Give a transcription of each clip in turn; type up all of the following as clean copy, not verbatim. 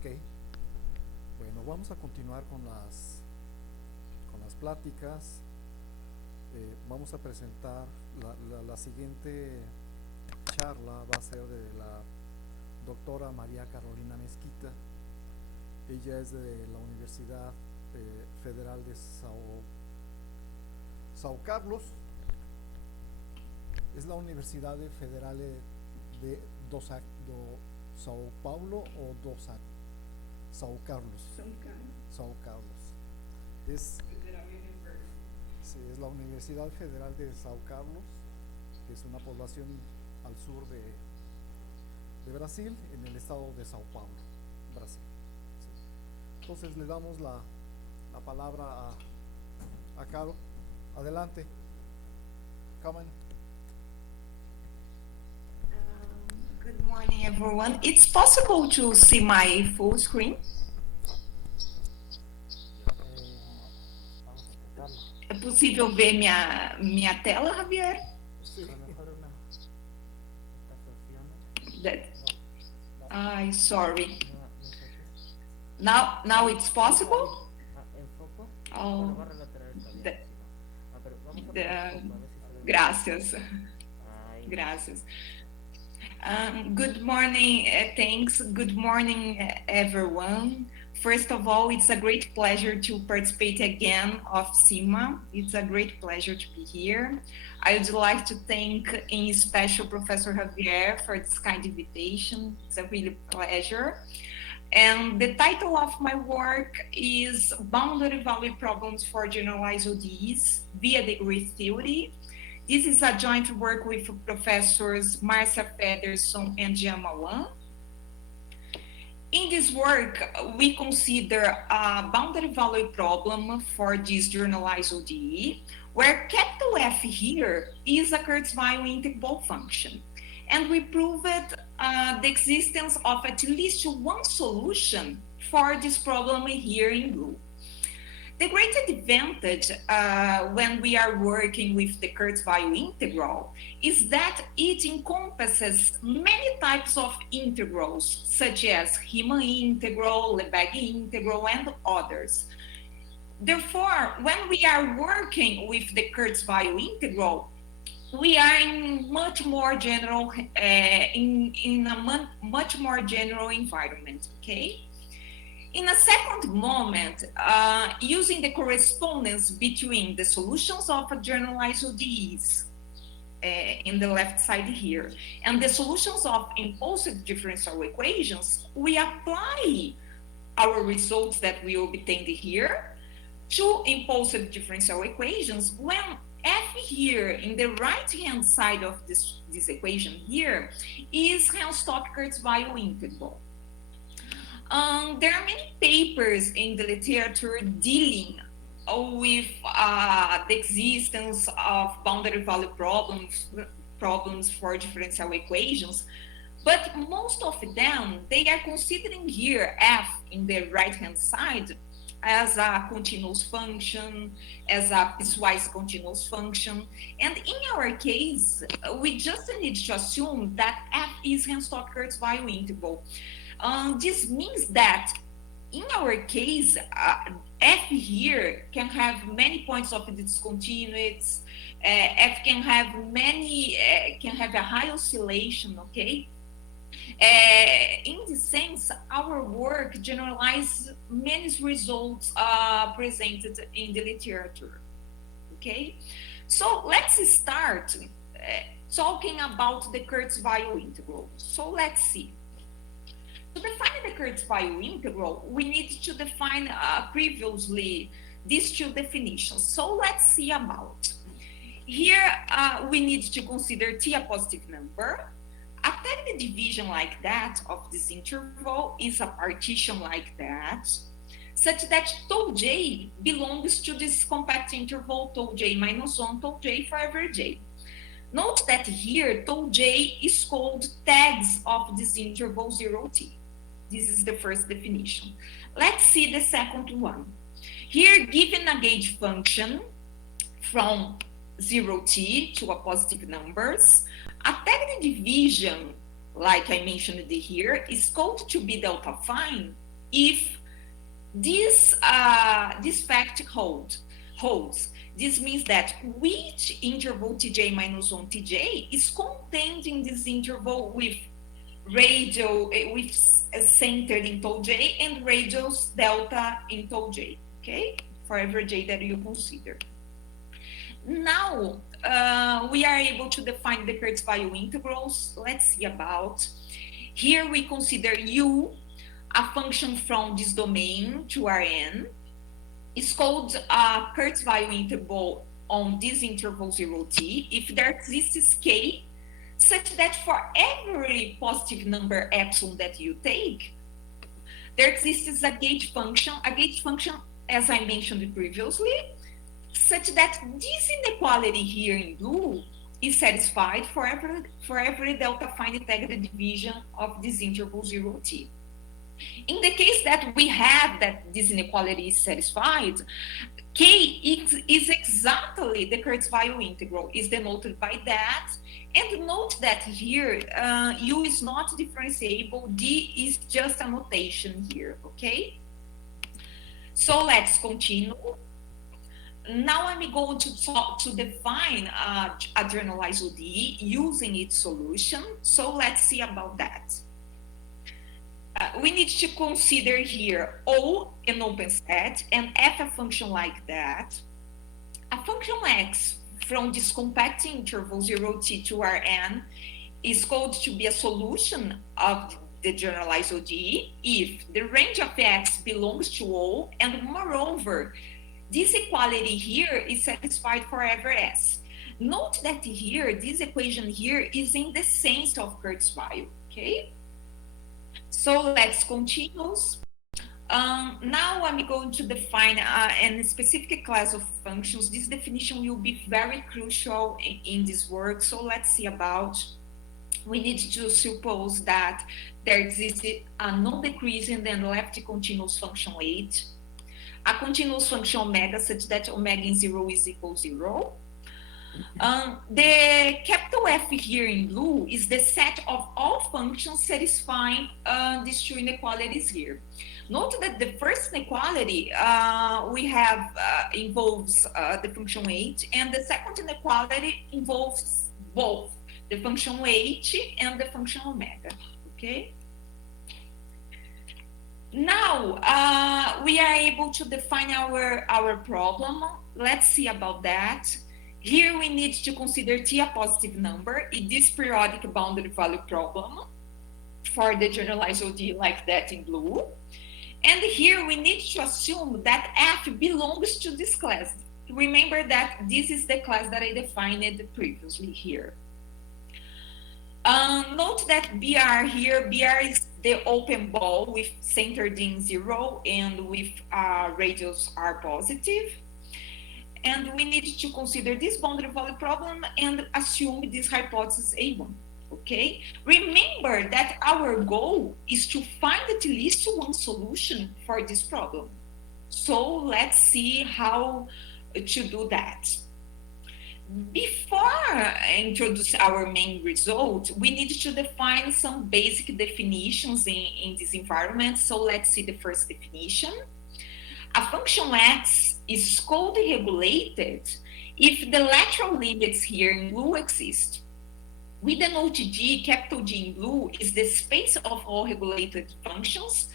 Ok, bueno, vamos a continuar con las pláticas. Vamos a presentar la siguiente charla, va a ser de la doctora María Carolina Mesquita. Ella es de la Universidad Federal de Sao Carlos. Es la Universidad Federal de Sao Paulo o Sao Carlos. Sao Carlos. Sí, es la Universidad Federal de Sao Carlos, que es una población al sur de Brasil, en el estado de Sao Paulo, Brasil. Sí. Entonces le damos la palabra a Caro. Adelante. Come on. Good morning, everyone. It's possible to see my full screen? É possível ver minha tela, Javier? Sí. Sorry. Now it's possible? Oh, gracias. Gracias. Good morning, thanks. Good morning, everyone. First of all, it's a great pleasure to participate again of CIMA. It's a great pleasure to be here. I would like to thank in special Professor Javier for this kind invitation. It's a really pleasure. And the title of my work is Boundary Value Problems for Generalized ODEs via Degree Theory. This is a joint work with Professors Marcia Pederson and Jean Malan. In this work, we consider a boundary value problem for this generalized ODE, where capital F here is a Kurzweil integral function. And we proved the existence of at least one solution for this problem here in blue. The great advantage when we are working with the Kurzweil integral is that it encompasses many types of integrals, such as Riemann integral, Lebesgue integral, and others. Therefore, when we are working with the Kurzweil integral, we are in much more general, in a much more general environment, okay? In a second moment, using the correspondence between the solutions of a generalized ODEs in the left side here and the solutions of impulsive differential equations, we apply our results that we obtained here to impulsive differential equations when F here in the right-hand side of this equation here is Hausdorff-Kurzweil integral. There are many papers in the literature dealing with the existence of boundary value problems for differential equations, but most of them, they are considering here F in the right-hand side as a continuous function, as a piecewise continuous function. And in our case, we just need to assume that F is Hausdorff-Kurzweil integral. This means that in our case, F here can have many points of discontinuities. F can have a high oscillation, okay? In this sense, our work generalizes many results presented in the literature, okay? So let's start talking about the Kurzweil integral. So let's see. To define the Kurzweil integral, we need to define previously these two definitions. So let's see about. Here, we need to consider T a positive number. A tiny division like that of this interval is a partition like that, such that tau j belongs to this compact interval tau j minus 1, tau j for every j. Note that here, tau j is called tags of this interval 0t. This is the first definition. Let's see the second one. Here, given a gauge function from 0t to a positive numbers, a tiny division, like I mentioned here, is called to be delta fine if this fact holds. This means that which interval tj minus 1 tj is contained in this interval with centered in tau j and radius delta in tau j, okay, for every j that you consider. Now we are able to define the Kurzweil integrals. Let's see about. Here we consider u a function from this domain to Rn. Is called a Kurzweil interval on this interval 0t if there exists k such that for every positive number epsilon that you take, there exists a gauge function, as I mentioned previously, such that this inequality here in blue is satisfied for every delta finite tagged division of this interval 0t. In the case that we have that this inequality is satisfied, k is exactly the Kurzweil integral, is denoted by that. And note that here, u is not differentiable, d is just a notation here, okay? So let's continue. Now I'm going to define a generalized ODE using its solution. So let's see about that. We need to consider here O an open set and f a function like that. A function x from this compact interval 0t to Rn is called to be a solution of the generalized ODE if the range of x belongs to O, and moreover, this equality here is satisfied for every s. Note that here, this equation here is in the sense of Kurzweil, okay? So let's continue. Now I'm going to define a specific class of functions. This definition will be very crucial in this work. So let's see about. We need to suppose that there exists a non-decreasing and left continuous function H, a continuous function omega such that omega in 0 is equal 0. The capital F here in blue is the set of all functions satisfying these two inequalities here. Note that the first inequality we have involves the function h, and the second inequality involves both the function h and the function omega, okay? Now, we are able to define our problem. Let's see about that. Here we need to consider T a positive number in this periodic boundary value problem for the generalized ODE like that in blue. And here we need to assume that F belongs to this class. Remember that this is the class that I defined previously here. Note that BR here, BR is the open ball with centered in 0 and with radius R positive. And we need to consider this boundary value problem and assume this hypothesis A1, okay? Remember that our goal is to find at least one solution for this problem. So let's see how to do that. Before I introduce our main result, we need to define some basic definitions in this environment. So let's see the first definition. A function x is Cauchy regulated if the lateral limits here in blue exist. We denote G, capital G in blue, is the space of all regulated functions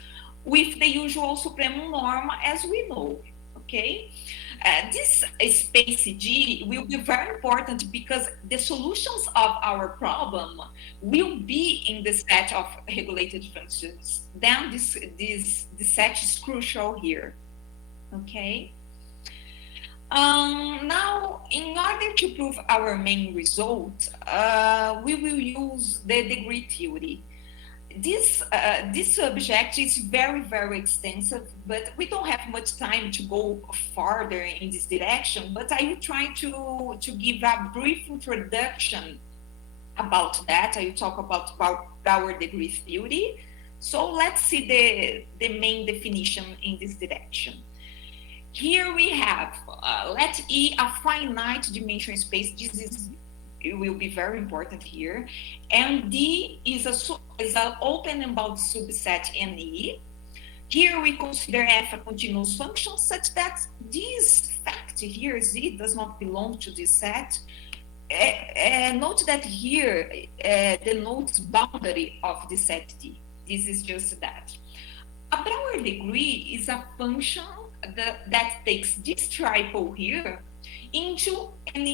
with the usual supremum norm as we know, okay? This space G will be very important because the solutions of our problem will be in the set of regulated functions. Then this set is crucial here, okay? Now, in order to prove our main result, we will use the degree theory. This subject is very, very extensive, but we don't have much time to go further in this direction, but I will try to give a brief introduction about that. I will talk about our degree theory. So let's see the main definition in this direction. Here we have, let E a finite dimension space. It will be very important here. And D is an open and bound subset NE. Here we consider f a continuous function such that this fact here, z, does not belong to this set. Note that here denotes boundary of the set D. This is just that. A Brouwer degree is a function that takes this triple here into an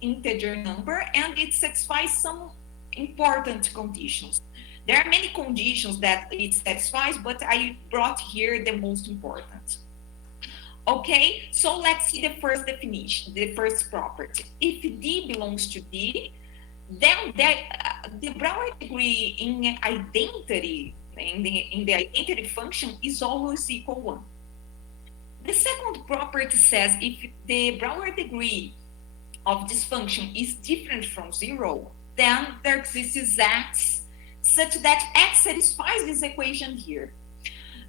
integer number, and it satisfies some important conditions. There are many conditions that it satisfies, but I brought here the most important. Okay, so let's see the first definition, the first property. If D belongs to D, then the Brouwer degree in identity, in the identity function, is always equal 1. The second property says if the Brouwer degree of this function is different from 0, then there exists x such that x satisfies this equation here.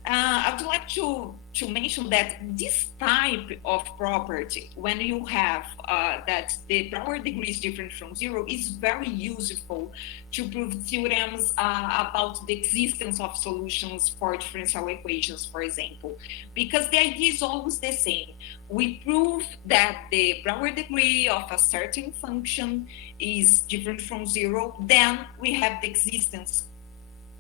I would like to mention that this type of property, when you have that the Brouwer degree is different from 0, is very useful to prove theorems about the existence of solutions for differential equations, for example, because the idea is always the same. We prove that the Brouwer degree of a certain function is different from 0, then we have the existence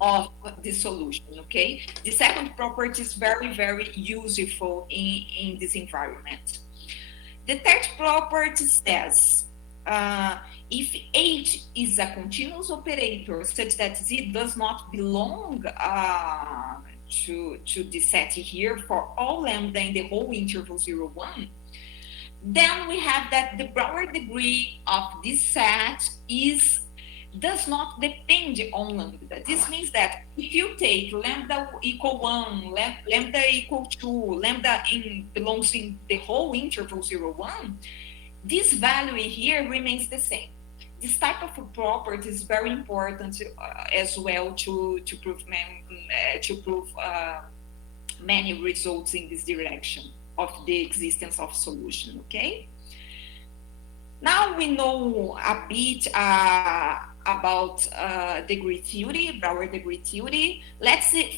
of the solution, okay? The second property is very, very useful in this environment. The third property says, if H is a continuous operator such that Z does not belong to the set here for all lambda in the whole interval 0, 1, then we have that the Brouwer degree of this set does not depend on lambda. This means that if you take lambda equal 1, lambda equal 2, lambda belongs in the whole interval 0, 1, this value here remains the same. This type of property is very important as well to prove many results in this direction of the existence of solution, okay? Now we know a bit about degree theory, Brouwer degree theory.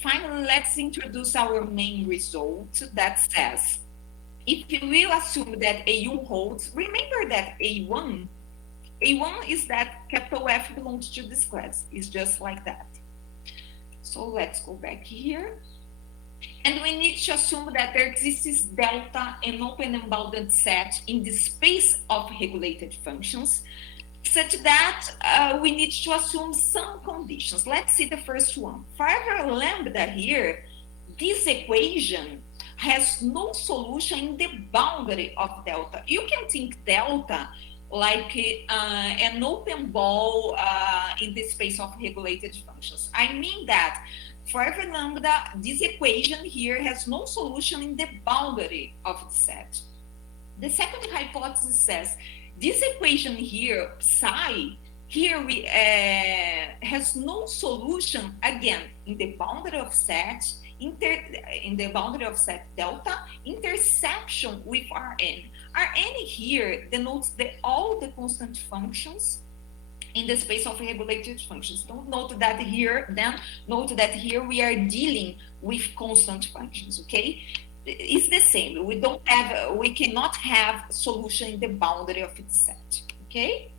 Finally, let's introduce our main result that says, if we will assume that A1 holds, remember that A1 is that capital F belongs to this class. It's just like that. So let's go back here. And we need to assume that there exists delta, an open and bounded set in the space of regulated functions, such that we need to assume some conditions. Let's see the first one. For every lambda here, this equation has no solution in the boundary of delta. You can think delta like an open ball in the space of regulated functions. I mean that for every lambda, this equation here has no solution in the boundary of the set. The second hypothesis says this equation here, psi, here we has no solution again in the boundary of set, in the boundary of set delta, intersection with Rn. Rn here denotes all the constant functions in the space of regulated functions. Don't note that here, then note that here we are dealing with constant functions, okay? It's the same. We cannot have solution in the boundary of its set, okay?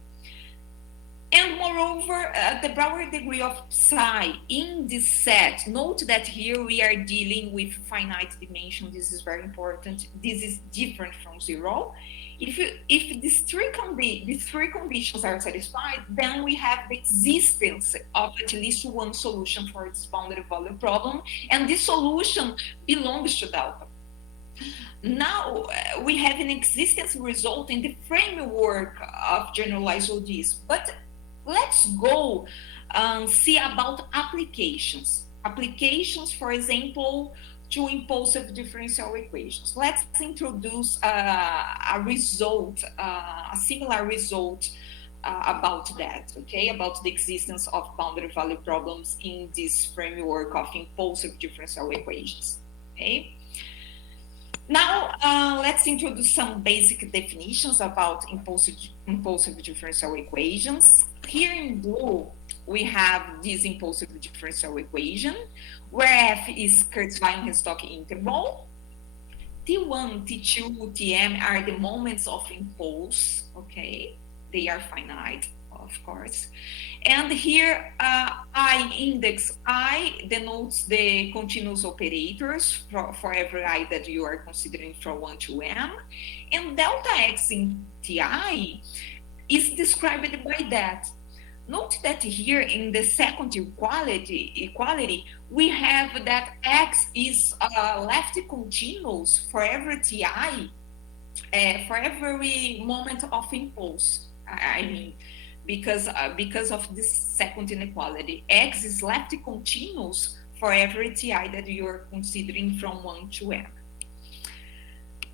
And moreover, the Brouwer degree of psi in this set, note that here we are dealing with finite dimension. This is very important. This is different from 0. If these three conditions are satisfied, then we have the existence of at least one solution for this boundary value problem, and this solution belongs to delta. Now we have an existence result in the framework of generalizods, but let's go see about applications. Applications, for example, to impulsive differential equations. Let's introduce a result, a similar result about that, okay? About the existence of boundary value problems in this framework of impulsive differential equations, okay? Now, let's introduce some basic definitions about impulsive differential equations. Here in blue, we have this impulsive differential equation, where F is Kurzweil-Henstock interval. T1, T2, Tm are the moments of impulse, okay? They are finite, of course. And here, I index I denotes the continuous operators for every I that you are considering from 1 to m. And delta x in Ti is described by that. Note that here in the second equality, we have that x is left continuous for every Ti, for every moment of impulse. I mean, because of this second inequality, x is left continuous for every Ti that you are considering from 1 to m.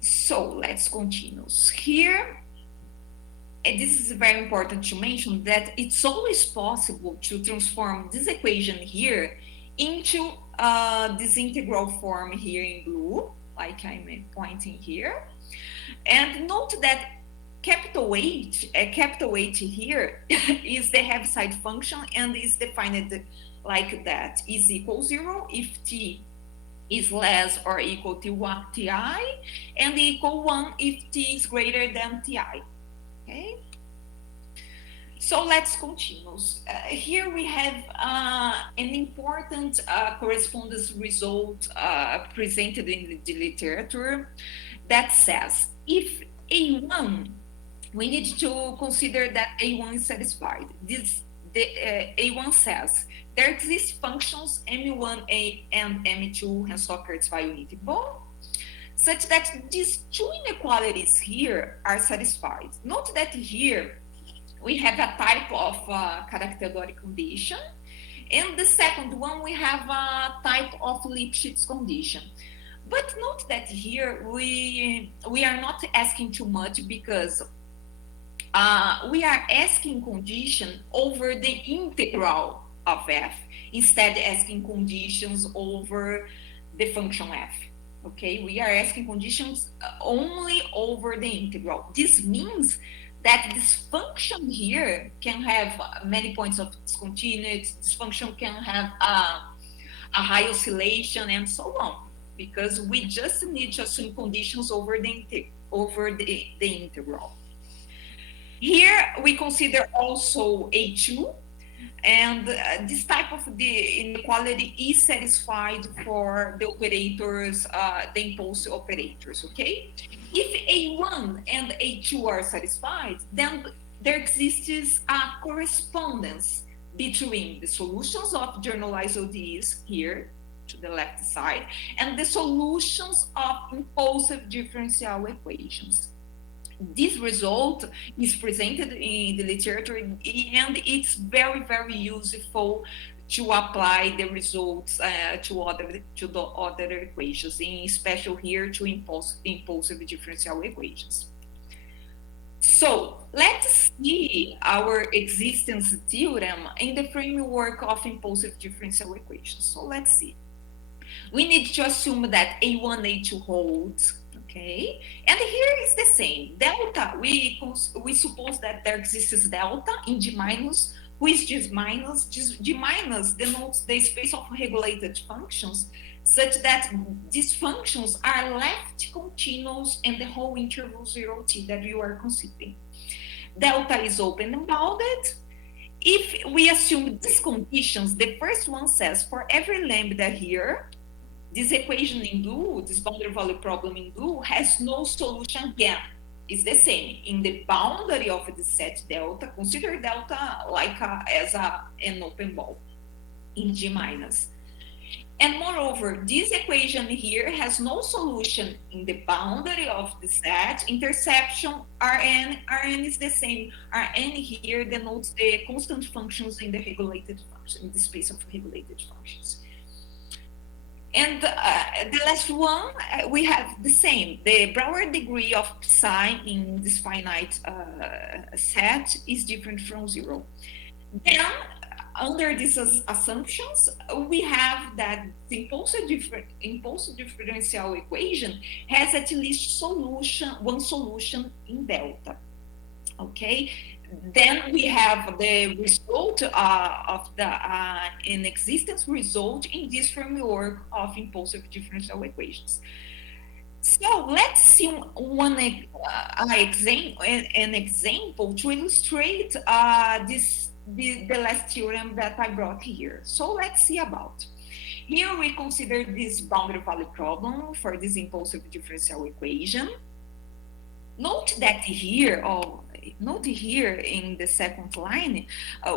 So let's continue. Here, and this is very important to mention that it's always possible to transform this equation here into this integral form here in blue, like I'm pointing here. And note that capital H here is the Heaviside function and is defined like that, is equal 0 if t is less or equal to Ti, and equal 1 if t is greater than Ti. Okay, so let's continue. Here we have an important correspondence result presented in the literature that says if A1, we need to consider that A1 is satisfied. A1 says there exist functions M1 and M2 Henstock-Kurzweil interval such that these two inequalities here are satisfied. Note that here we have a type of characteristic condition, and the second one we have a type of Lipschitz condition. But note that here we are not asking too much because we are asking condition over the integral of f, instead asking conditions over the function f. Okay, we are asking conditions only over the integral. This means that this function here can have many points of discontinuity, this function can have a high oscillation and so on, because we just need to assume conditions over the integral. Here we consider also A2, and this type of the inequality is satisfied for the operators, the impulse operators, okay? If A1 and A2 are satisfied, then there exists a correspondence between the solutions of Generalizods here to the left side and the solutions of impulsive differential equations. This result is presented in the literature, and it's very, very useful to apply the results to the other equations, in special here to impulsive differential equations. So let's see our existence theorem in the framework of impulsive differential equations. So let's see. We need to assume that A1, A2 holds. Okay, and here is the same. Delta, we suppose that there exists delta in G minus. Who is G minus? G minus denotes the space of regulated functions such that these functions are left continuous in the whole interval 0t that you are considering. Delta is open and bounded. If we assume these conditions, the first one says for every lambda here, this equation in blue, this boundary value problem in blue, has no solution again. It's the same. In the boundary of the set delta, consider delta like as an open ball in G minus. And moreover, this equation here has no solution in the boundary of the set. Interception Rn is the same. Rn here denotes the constant functions in the regulated function, in the space of regulated functions. And the last one, we have the same. The Brouwer degree of psi in this finite set is different from 0. Then, under these assumptions, we have that the impulsive differential equation has at least one solution in delta. Okay? then we have the result of the an existence result in this framework of impulsive differential equations. So let's see an example to illustrate the last theorem that I brought here. So let's see about. Here we consider this boundary value problem for this impulsive differential equation. Note that here, note here in the second line,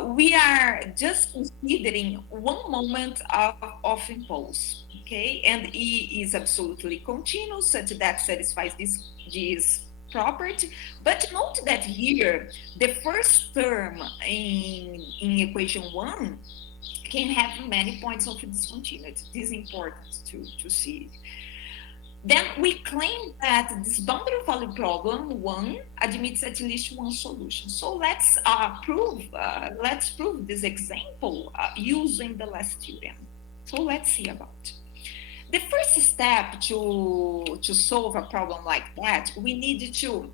we are just considering one moment of impulse, okay? And E is absolutely continuous, such that satisfies this property. But note that here, the first term in equation 1 can have many points of discontinuity. This is important to see. Then we claim that this boundary value problem 1 admits at least one solution. So let's prove this example using the last theorem. So let's see about. The first step to solve a problem like that, we need to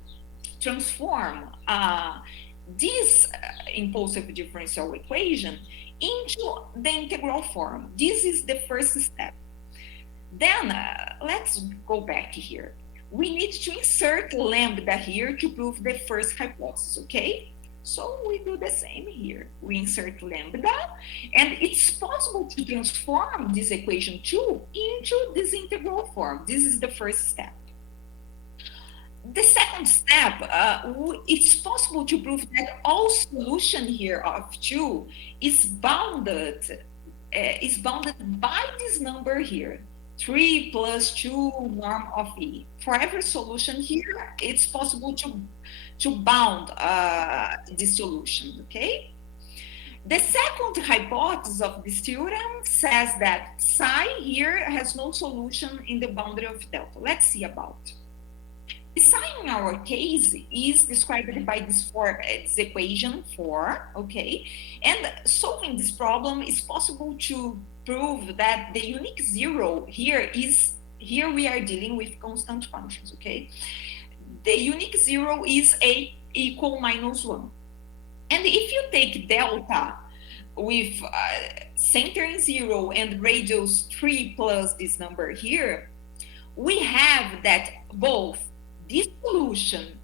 transform this impulsive differential equation into the integral form. This is the first step. Then let's go back here. We need to insert lambda here to prove the first hypothesis, okay? So we do the same here. We insert lambda, and it's possible to transform this equation 2 into this integral form. This is the first step. The second step, it's possible to prove that all solution here of 2 is bounded by this number here. 3 plus 2 norm of E. For every solution here, it's possible to bound this solution, okay? The second hypothesis of this theorem says that psi here has no solution in the boundary of delta. Let's see about. The psi in our case is described by this equation 4, okay? And solving this problem is possible to prove that the unique zero here we are dealing with constant functions, okay? The unique zero is A equal -1. And if you take delta with center in 0 and radius 3 plus this number here, we have that both this solution,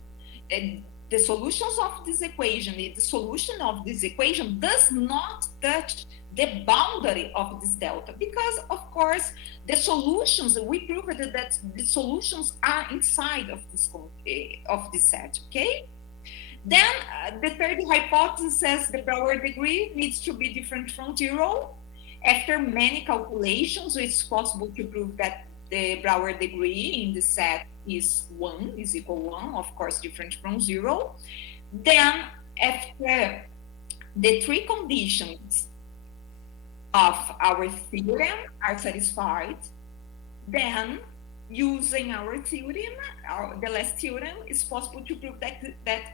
the solutions of this equation, the solution of this equation does not touch the boundary of this delta, because of course the solutions, we proved that the solutions are inside of this set, okay? Then the third hypothesis says the Brouwer degree needs to be different from 0. After many calculations, it's possible to prove that the Brouwer degree in the set is 1, is equal 1, of course different from 0. Then after the 3 conditions of our theorem are satisfied, then using our theorem, the last theorem, it's possible to prove that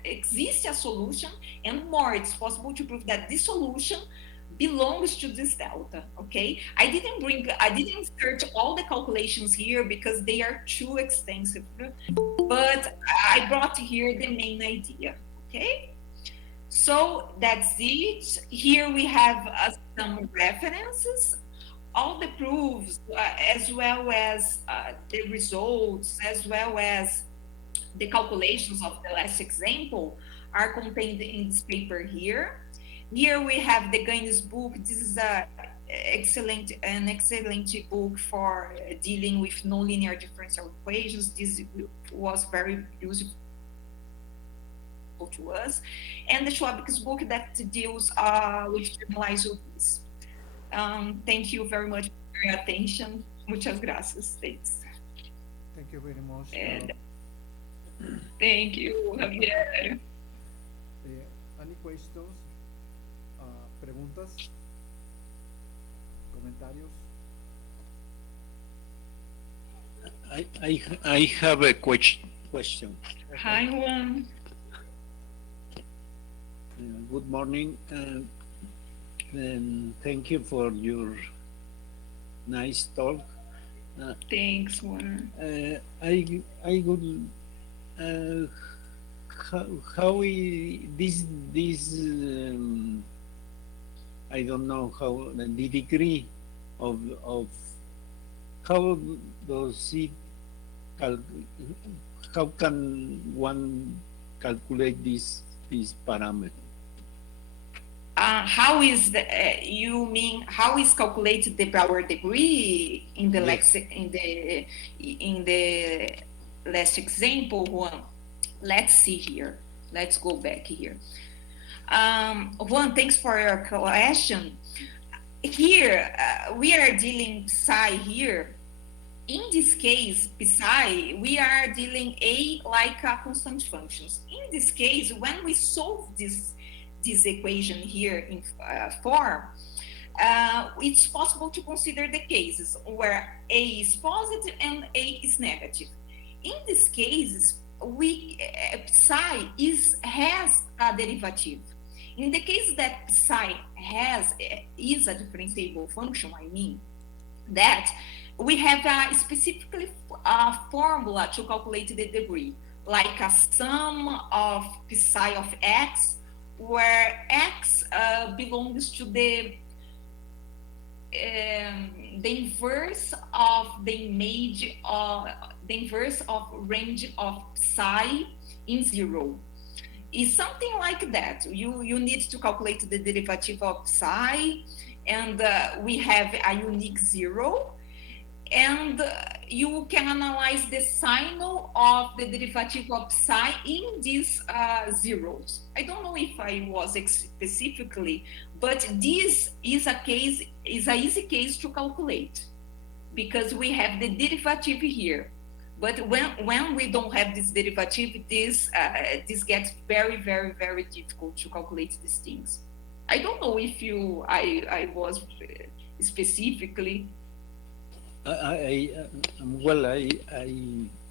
exists a solution, and more, it's possible to prove that this solution belongs to this delta, okay? I didn't insert all the calculations here because they are too extensive, but I brought here the main idea, okay? So that's it. Here we have some references, all the proofs, as well as the results, as well as the calculations of the last example are contained in this paper here. Here we have the Gaines book. This is an excellent book for dealing with nonlinear differential equations. This was very useful to us. And the Schwab's book that deals with generalizods. Thank you very much for your attention. Muchas gracias. Thanks. Thank you very much. And thank you, Javier. Any questions? Preguntas? Comentarios? I have a question. Hi, Juan. Good morning, and thank you for your nice talk. Thanks, Juan. I would how this I don't know how the degree of how does it how can one calculate this parameter? How is you mean how is calculated the Brouwer degree in the Yes. in the last example one? Let's see here. Let's go back here. Juan, thanks for your question. Here we are dealing psi here. In this case, psi, we are dealing A like constant functions. In this case, when we solve this equation here in form, it's possible to consider the cases where A is positive and A is negative. In these cases, psi has a derivative. In the case that psi is a differentiable function, I mean, that we have a specifically formula to calculate the degree, like a sum of psi of x, where x belongs to the inverse of the image of the inverse of range of psi in 0. Is something like that. You need to calculate the derivative of psi, and we have a unique 0, and you can analyze the sign of the derivative of psi in these zeros. I don't know if I was specifically, but this is an easy case to calculate because we have the derivative here. But when we don't have this derivative, this gets very, very, very difficult to calculate these things. I don't know if I was specifically.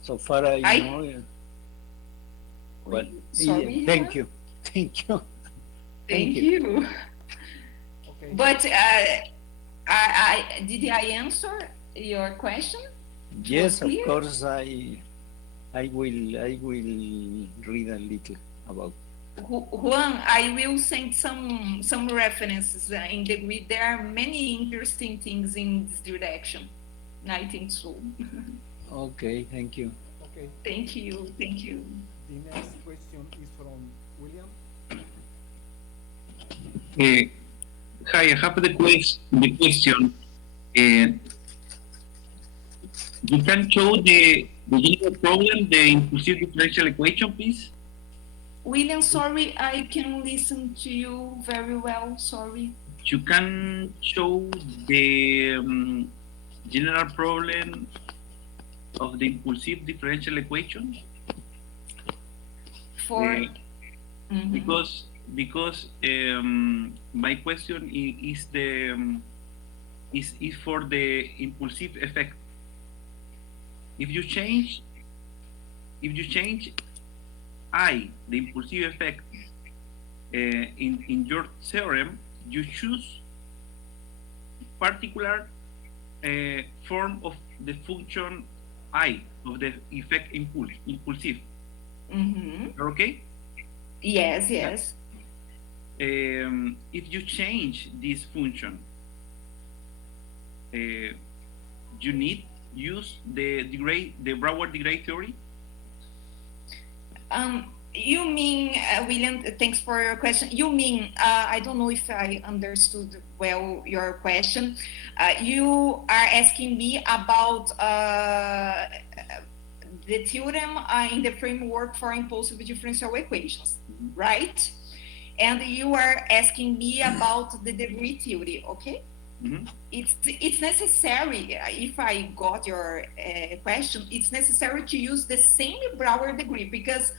So far I know. But sorry. Yeah, thank you. Thank you. Okay. But did I answer your question? Yes, of course. I will read a little about. Juan, I will send some references in the grid. There are many interesting things in this direction. I think so. Okay, thank you. Okay. Thank you. The next question is from William. Hi, I have the question. You can show the general problem, the impulsive differential equation, please? William, sorry, I can listen to you very well. Sorry. You can show the general problem of the impulsive differential equation? Because my question is for the impulsive effect. If you change I, the impulsive effect, in your theorem, you choose particular form of the function I of the effect impulsive. Okay? Yes. If you change this function, you need use the Brouwer degree theory. You mean, William, thanks for your question. You mean, I don't know if I understood well your question. You are asking me about the theorem in the framework for impulsive differential equations, right? And you are asking me about the degree theory, okay? It's necessary, if I got your question, it's necessary to use the same Brouwer degree because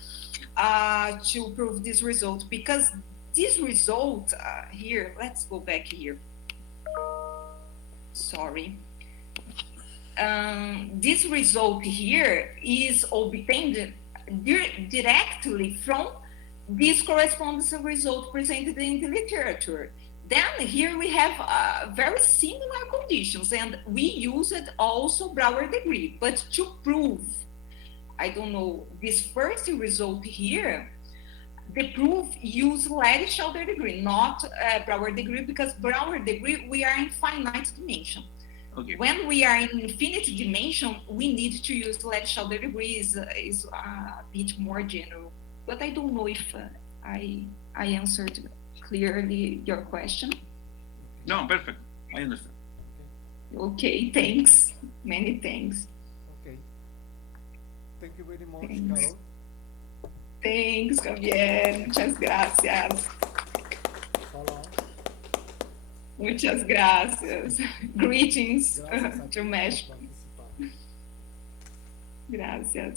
to prove this result, because this result here, let's go back here. Sorry. This result here is obtained directly from this correspondence result presented in the literature. Then here we have very similar conditions, and we used also Brouwer degree. But to prove, I don't know, this first result here, the proof use Leddy-Shelder degree, not Brouwer degree, because Brouwer degree, we are in finite dimension. Okay. When we are in infinite dimension, we need to use Leddy-Shelder degree is a bit more general. But I don't know if I answered clearly your question. No, perfect. I understand. Okay, thanks. Many thanks. Okay. Thank you very much, Thanks. Carol. Thanks, Javier. Muchas gracias. Hola. Muchas gracias. Greetings Gracias a ti to por México. participar. Gracias.